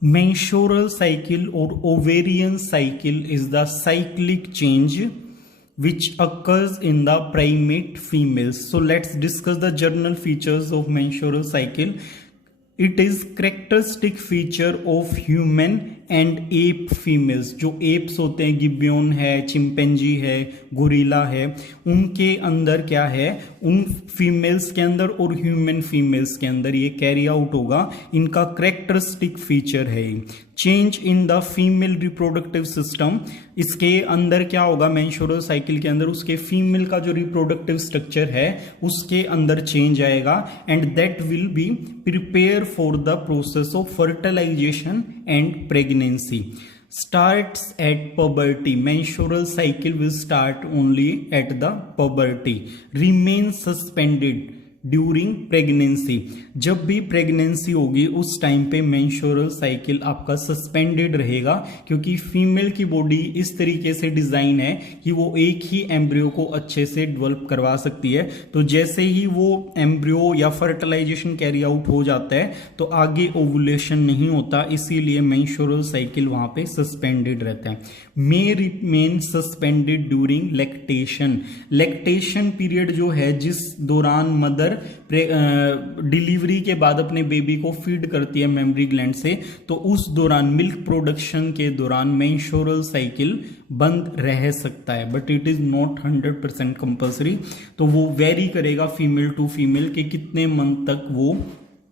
Menstrual cycle or ovarian cycle is the cyclic change which occurs in the primate females. So let's discuss the general features of menstrual cycle. It is characteristic feature of human and app females. जो apps होते हैं, गिब्योन है, chimpanzee है, gorilla है, उनके अंदर क्या है, उन फीमेल्स के अंदर और ह्यूमन फीमेल्स के अंदर ये कैरी आउट होगा. इनका कैरेक्टरिस्टिक फीचर है. Change in the female reproductive system, इसके अंदर क्या होगा, मेंस्ट्रुअल साइकिल के अंदर उसके फीमेल का जो रिप्रोडक्टिव स्ट्रक्चर है उसके अंदर चेंज आएगा. And that will be prepare for the process of fertilisation and pregnancy. Starts at puberty. Menstrual cycle will start only at the puberty. Remains suspended during pregnancy. जब भी pregnancy होगी उस time पे menstrual cycle आपका suspended रहेगा, क्योंकि female की body इस तरीके से डिजाइन है कि वो एक ही एम्ब्रियो को अच्छे से डेवलप करवा सकती है. तो जैसे ही वो एम्ब्रियो या फर्टिलाइजेशन कैरी आउट हो जाता है तो आगे ओवुलेशन नहीं होता, इसीलिए मेंस्ट्रुअल साइकिल वहां पे सस्पेंडेड रहता है. मे remain suspended during lactation. Lactation period जो है, जिस दौरान मदर डिलीवरी के बाद अपने बेबी को फीड करती है मेमरी ग्लैंड से, तो उस दौरान मिल्क प्रोडक्शन के दौरान मेंस्ट्रुअल साइकिल बंद रह सकता है, but it is not 100% compulsory. तो वो वेरी करेगा फीमेल टू फीमेल के कितने मंथ तक वो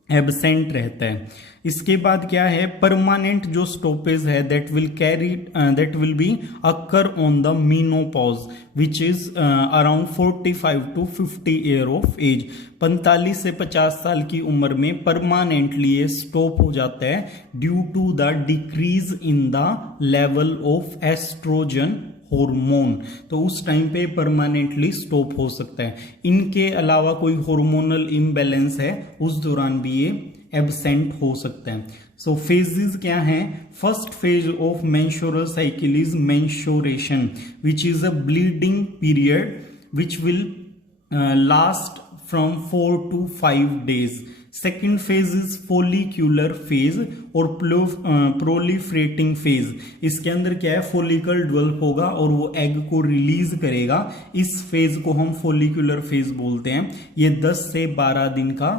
एब्सेंट रहता है. इसके बाद क्या है, परमानेंट जो स्टॉपेज है that will be occur on the menopause which is around 45 to 50 year of age. 45 से 50 साल की उम्र में परमानेंटली ये स्टॉप हो जाता है due to the decrease in the level of estrogen hormone. तो उस टाइम पे परमानेंटली स्टॉप हो सकता है. इनके अलावा कोई हार्मोनल इम्बैलेंस है उस दौरान भी ये एब्सेंट हो सकता है. सो फेजेस क्या हैं? First phase of menstrual cycle is menstruation which is a bleeding period which will last from 4 to 5 days. Second phase is follicular phase और प्रोलिफरेटिंग फेज. इसके अंदर क्या है, फोलिकल डेवलप होगा और वो एग को रिलीज करेगा. इस फेज को हम फोलिक्यूलर फेज बोलते हैं. ये 10 से 12 दिन का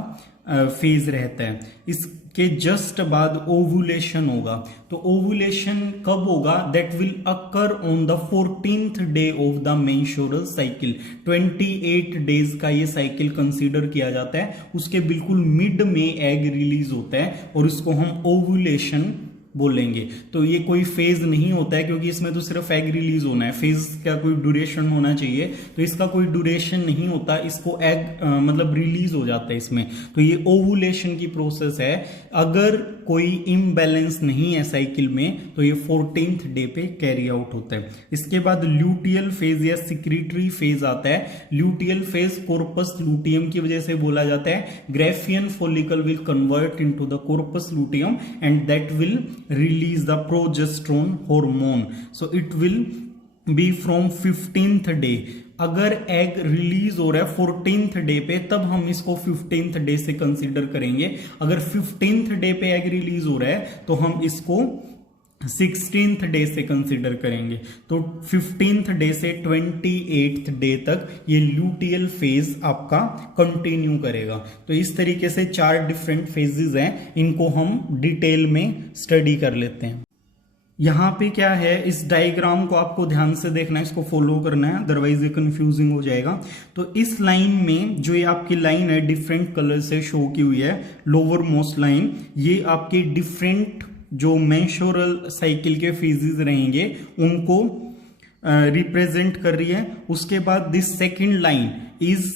फेज रहता है. इसके जस्ट बाद ओवुलेशन होगा. तो ओवुलेशन कब होगा? That will occur on the 14th day of the menstrual cycle. 28 days का ये साइकिल कंसीडर किया जाता है. उसके बिल्कुल मिड में एग रिलीज होता है और इसको हम ओवुलेशन बोलेंगे. तो ये कोई फेज नहीं होता है, क्योंकि इसमें तो सिर्फ एग रिलीज होना है. फेज का कोई ड्यूरेशन होना चाहिए, तो इसका कोई ड्यूरेशन नहीं होता. इसको एग मतलब रिलीज हो जाता है इसमें. तो ये ओवुलेशन की प्रोसेस है. अगर कोई इम्बैलेंस नहीं है साइकिल में तो ये 14th डे पे कैरी आउट होता है. इसके बाद ल्यूटियल फेज या सिक्रीटरी फेज आता है. ल्यूटियल फेज कॉर्पस लूटियम की वजह से बोला जाता है. Graafian follicle will convert into the corpus luteum and that will release the progesterone hormone. So it will be from 15th day. अगर एग रिलीज हो रहा है 14th डे पे, तब हम इसको 15th डे से कंसीडर करेंगे. अगर 15th डे पे एग रिलीज हो रहा है तो हम इसको 16th डे से कंसीडर करेंगे. तो 15th डे से 28th डे तक ये ल्यूटियल फेज आपका कंटिन्यू करेगा. तो इस तरीके से 4 डिफरेंट फेजेस हैं. इनको हम डिटेल में स्टडी कर लेते हैं. यहां पे क्या है, इस डायग्राम को आपको ध्यान से देखना है, इसको फॉलो करना है, अदरवाइज ये कंफ्यूजिंग हो जाएगा. तो इस लाइन में जो ये आपकी लाइन है डिफरेंट कलर से शो की हुई है, लोअर मोस्ट लाइन, ये आपके डिफरेंट जो मेंस्ट्रुअल साइकिल के फेजेस रहेंगे उनको रिप्रेजेंट कर रही है. उसके बाद this second line is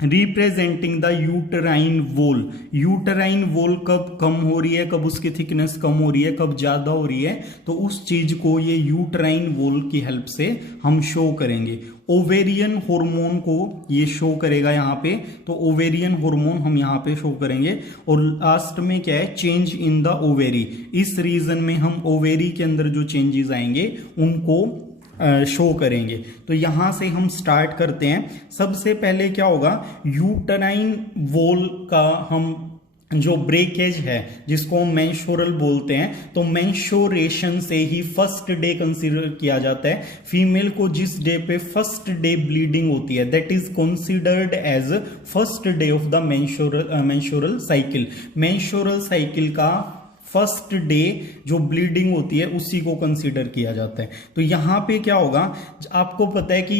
representing the uterine wall. Uterine wall कब कम हो रही है, कब उसकी थिकनेस कम हो रही है, कब ज्यादा हो रही है, तो उस चीज को ये यूटराइन वॉल की हेल्प से हम शो करेंगे. ओवेरियन हार्मोन को ये शो करेगा यहाँ पे. तो ओवेरियन हार्मोन हम यहाँ पे शो करेंगे. और लास्ट में क्या है, चेंज इन द ओवेरी. इस रीजन में हम ओवेरी के अंदर जो चेंजेस आएंगे उनको शो करेंगे. तो यहां से हम स्टार्ट करते हैं. सबसे पहले क्या होगा, यूटराइन वॉल का हम जो ब्रेकेज है जिसको हम मेंस्ट्रुअल बोलते हैं, तो मेंस्ट्रुएशन से ही फर्स्ट डे कंसीडर किया जाता है। फीमेल को जिस डे पे फर्स्ट डे ब्लीडिंग होती है that is considered as first day of the menstrual cycle. Menstrual cycle का फर्स्ट डे जो ब्लीडिंग होती है उसी को कंसीडर किया जाता है। तो यहां पे क्या होगा, आपको पता है कि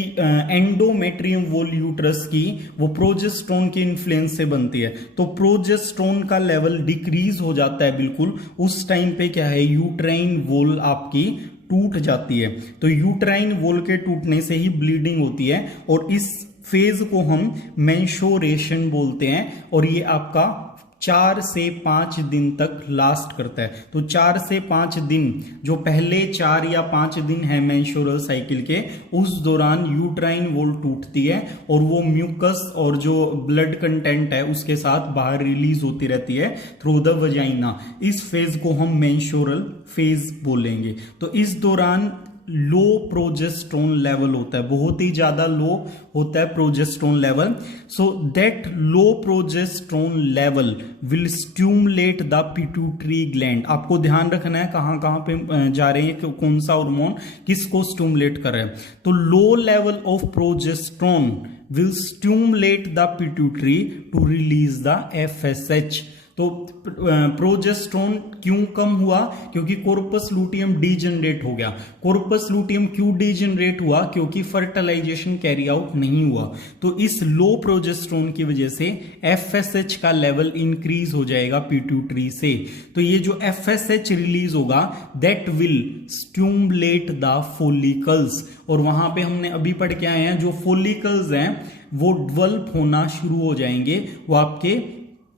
एंडोमेट्रियम वॉल यूट्रस की वो प्रोजेस्टेरोन के इन्फ्लुएंस से बनती है, तो प्रोजेस्टेरोन का लेवल डिक्रीज हो जाता है बिल्कुल। उस टाइम पे क्या है, यूट्राइन वॉल आपकी टूट जाती है। तो यूट्राइन वॉल के टूटने से ही ब्लीडिंग होती है और इस फेज को हम मेंस्ट्रुएशन बोलते हैं और ये आपका 4 से 5 दिन तक लास्ट करता है। तो 4 से 5 दिन, जो पहले 4 या 5 दिन है मेंस्ट्रुअल साइकिल के, उस दौरान यूट्राइन वॉल टूटती है और वो म्यूकस और जो ब्लड कंटेंट है उसके साथ बाहर रिलीज होती रहती है थ्रू द वजाइना। इस फेज को हम मेंस्ट्रुअल फेज बोलेंगे। तो इस दौरान लो प्रोजेस्टेरोन लेवल होता है, बहुत ही ज्यादा लो होता है progesterone level. So that low progesterone level will stimulate the pituitary gland. आपको ध्यान रखना है कहां कहां पे जा रहे हैं, कौन सा हार्मोन किसको स्टिमुलेट कर रहा है। तो low level of progesterone will stimulate the pituitary to release the FSH। तो प्रोजेस्टेरोन क्यों कम हुआ, क्योंकि कॉर्पस लूटियम डीजनरेट हो गया। कॉर्पस लूटियम क्यों डीजनरेट हुआ, क्योंकि फर्टिलाइजेशन कैरी आउट नहीं हुआ। तो इस लो प्रोजेस्टेरोन की वजह से FSH का लेवल इंक्रीज हो जाएगा पिट्यूटरी से। तो ये जो FSH रिलीज होगा that will stimulate the follicles. और वहां पे हमने अभी पढ़ के आए हैं, जो फॉलिकल्स हैं वो डेवलप होना शुरू हो जाएंगे। वो आपके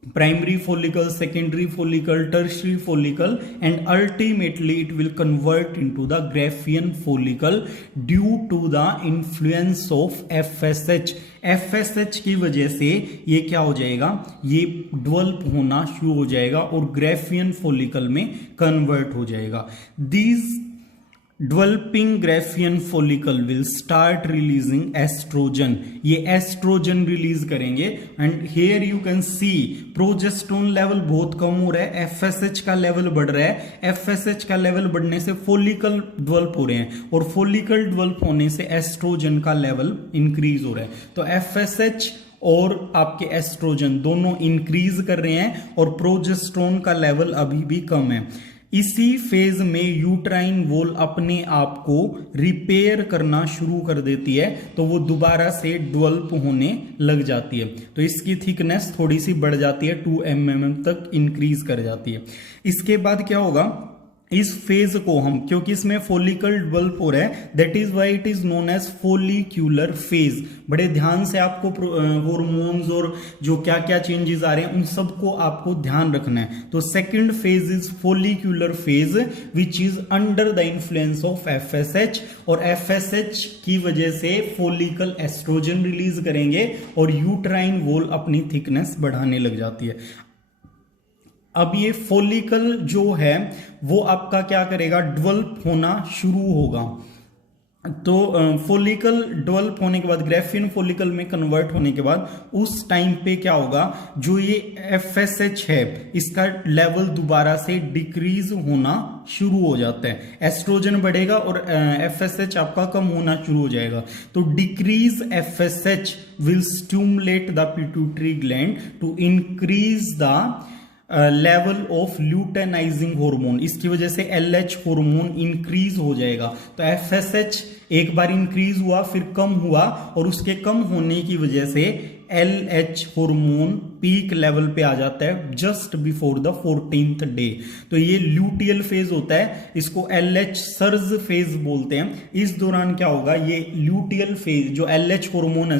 primary follicle, secondary follicle, tertiary follicle, and ultimately it will convert into the Graafian follicle due to the influence of FSH। FSH की वजह से ये क्या हो जाएगा, ये डेवलप होना शुरू हो जाएगा और ग्राफियन फॉलिकल में कन्वर्ट हो जाएगा। These developing Graafian follicle will start releasing estrogen। ये एस्ट्रोजन रिलीज करेंगे and here you can see progesterone level बहुत कम हो रहा है, FSH का लेवल बढ़ रहा है। FSH का लेवल बढ़ने से फॉलिकल डेवलप हो रहे हैं और फॉलिकल डेवलप होने से एस्ट्रोजन का लेवल इंक्रीज हो रहा है। तो FSH और आपके एस्ट्रोजन दोनों इंक्रीज कर रहे हैं और प्रोजेस्टेरोन का लेवल अभी भी कम है। इसी फेज में यूट्राइन वॉल अपने आप को रिपेयर करना शुरू कर देती है, तो वो दोबारा से डेवलप होने लग जाती है। तो इसकी थिकनेस थोड़ी सी बढ़ जाती है, 2 mm तक इंक्रीज कर जाती है। इसके बाद क्या होगा, इस फेज को हम, क्योंकि इसमें फॉलिकल डेवलप हो रहा है that is why it is known as follicular phase. बड़े ध्यान से आपको हार्मोन्स और जो क्या क्या चेंजेस आ रहे हैं उन सबको आपको ध्यान रखना है। तो second phase is follicular phase which is under the influence of FSH, और FSH की वजह से फॉलिकल एस्ट्रोजन रिलीज करेंगे और यूट्राइन वॉल अपनी थिकनेस बढ़ाने लग जाती है। अब ये फॉलिकल जो है वो आपका क्या करेगा, डेवलप होना शुरू होगा। तो फॉलिकल डेवलप होने के बाद, ग्राफियन फॉलिकल में कन्वर्ट होने के बाद, उस टाइम पे क्या होगा, जो ये FSH है इसका लेवल दोबारा से डिक्रीज होना शुरू हो जाता है। एस्ट्रोजन बढ़ेगा और FSH आपका कम होना शुरू हो जाएगा। तो decrease FSH will stimulate the pituitary gland to increase the level of luteinising hormone. इसकी वजह से LH हार्मोन इंक्रीज हो जाएगा। तो FSH एक बार इंक्रीज हुआ फिर कम हुआ और उसके कम होने की वजह से LH हार्मोन पीक लेवल पे आ जाता है just before the 14th day. तो ये ल्यूटियल फेज होता है, इसको LH सर्ज फेज बोलते हैं। इस दौरान क्या होगा, ये ल्यूटियल फेज जो LH हार्मोन है,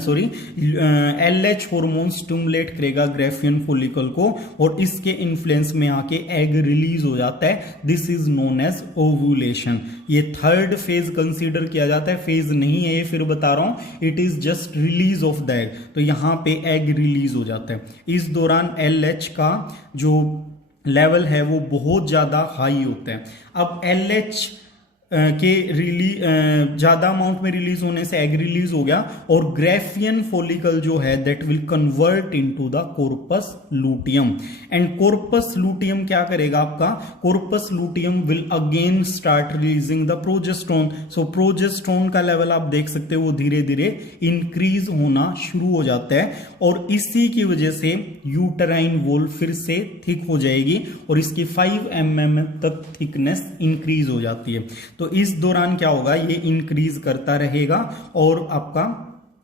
LH हार्मोन स्टिमुलेट करेगा ग्राफियन फॉलिकल को और इसके इन्फ्लुएंस में आके एग रिलीज हो जाता है। This is known as ovulation. ये थर्ड फेज कंसीडर किया जाता है, फेज नहीं है ये, फिर बता रहा हूं, it is just release of the egg. तो यहां पे एग रिलीज हो जाता है। इस दौरान LH का जो लेवल है वो बहुत ज्यादा हाई होता है। अब LH के ज्यादा अमाउंट में रिलीज होने से एग रिलीज हो गया और ग्रेफियन फॉलिकल जो है that will convert into the corpus luteum and corpus luteum क्या करेगा आपका corpus luteum will again start releasing the progesterone. So progesterone का लेवल आप देख सकते हो वो धीरे धीरे इंक्रीज होना शुरू हो जाता है और इसी की वजह से यूटराइन वॉल फिर से थिक हो जाएगी और इसकी 5 mm तक थिकनेस इंक्रीज हो जाती है। तो इस दौरान क्या होगा ये इंक्रीज करता रहेगा और आपका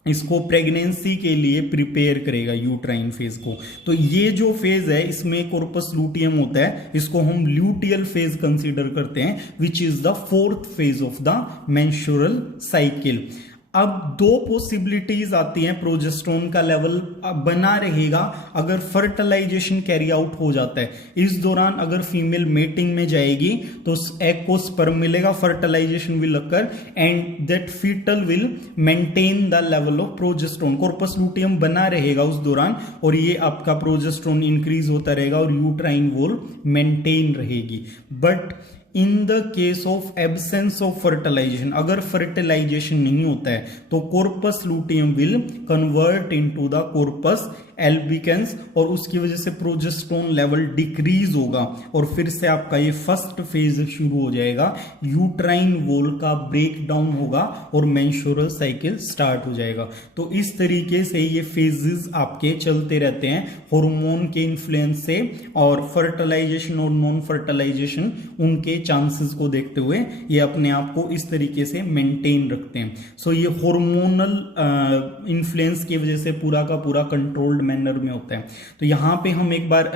इसको प्रेगनेंसी के लिए प्रिपेयर करेगा यूट्राइन फेज को। तो ये जो फेज है इसमें कॉर्पस लूटियम होता है, इसको हम ल्यूटियल फेज कंसीडर करते हैं which is the 4th phase of the menstrual cycle. अब दो पॉसिबिलिटीज आती हैं, प्रोजेस्टेरोन का लेवल बना रहेगा अगर फर्टिलाइजेशन कैरी आउट हो जाता है। इस दौरान अगर फीमेल मेटिंग में जाएगी तो एग को स्पर्म मिलेगा, fertilisation will occur and that fetal will maintain the level of progesterone. Corpus luteum बना रहेगा उस दौरान और ये आपका प्रोजेस्टेरोन इंक्रीज होता रहेगा और यूट्राइन वॉल मेंटेन रहेगी। But in the case of absence of fertilisation, अगर फर्टिलाइजेशन नहीं होता है तो corpus luteum will convert into the corpus albicans और उसकी वजह से प्रोजेस्टेरोन लेवल डिक्रीज होगा और फिर से आपका ये फर्स्ट फेज शुरू हो जाएगा, यूट्राइन वॉल का ब्रेक डाउन होगा और मेंस्ट्रुअल साइकिल स्टार्ट हो जाएगा। तो इस तरीके से ये फेजेस आपके चलते रहते हैं हार्मोन के इन्फ्लुएंस से और फर्टिलाइजेशन और नॉन फर्टिलाइजेशन उनके चांसेस को देखते हुए ये अपने आप को इस तरीके से मेंटेन रखते हैं। सो ये हार्मोनल इन्फ्लुएंस की वजह से पूरा का पूरा कंट्रोल्ड मैनर में होता है। तो यहां पे हम एक बार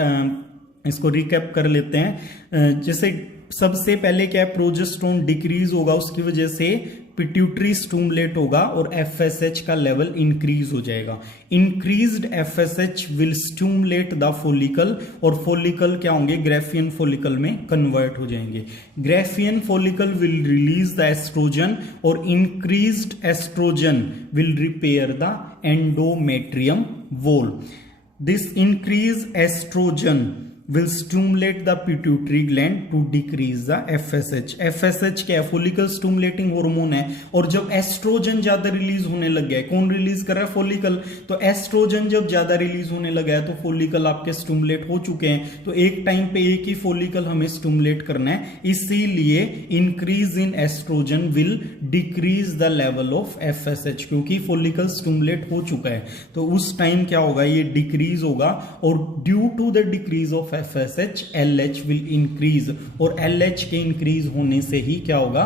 इसको रिकैप कर लेते हैं। जैसे सबसे पहले क्या है, प्रोजेस्टेरोन डिक्रीज होगा, उसकी वजह से पिट्यूटरी स्टिमुलेट होगा और एफएसएच का लेवल इंक्रीज हो जाएगा। Increased FSH will stimulate the follicle और फॉलिकल क्या होंगे, ग्रेफियन फॉलिकल में कन्वर्ट हो जाएंगे। Graafian follicle will release the estrogen और increased estrogen will repair the endometrium wall. This increase estrogen will stimulate the pituitary gland to decrease the FSH। FSH क्या है, follicle stimulating hormone है और जब oestrogen ज्यादा release होने लग गया है, कौन रिलीज कर रहा है, फॉलिकल। तो एस्ट्रोजन जब ज्यादा रिलीज होने लगा है तो फॉलिकल आपके स्टिमुलेट हो चुके हैं, तो एक टाइम पे एक ही फॉलिकल हमें स्टिमुलेट करना है, इसीलिए increase in estrogen will decrease the level of FSH क्योंकि फॉलिकल स्टिमुलेट हो चुका है। तो उस टाइम क्या होगा, ये डिक्रीज होगा और due to the decrease of FSH LH will increase और LH के इंक्रीज होने से ही क्या होगा,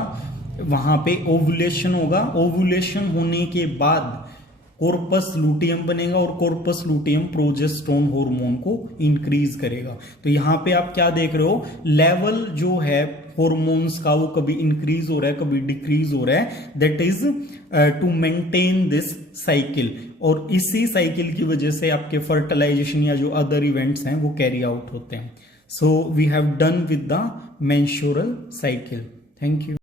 वहां पे ओवुलेशन होगा। ओवुलेशन होने के बाद कॉर्पस लूटियम बनेगा और कॉर्पस लूटियम प्रोजेस्टेरोन हार्मोन को इंक्रीज करेगा। तो यहां पे आप क्या देख रहे हो, लेवल जो है हॉर्मोन्स का वो कभी इंक्रीज हो रहा है कभी डिक्रीज हो रहा है, that is to maintain this cycle. और इसी साइकिल की वजह से आपके फर्टिलाइजेशन या जो अदर इवेंट्स हैं वो कैरी आउट होते हैं। So we have done with the menstrual cycle. Thank you.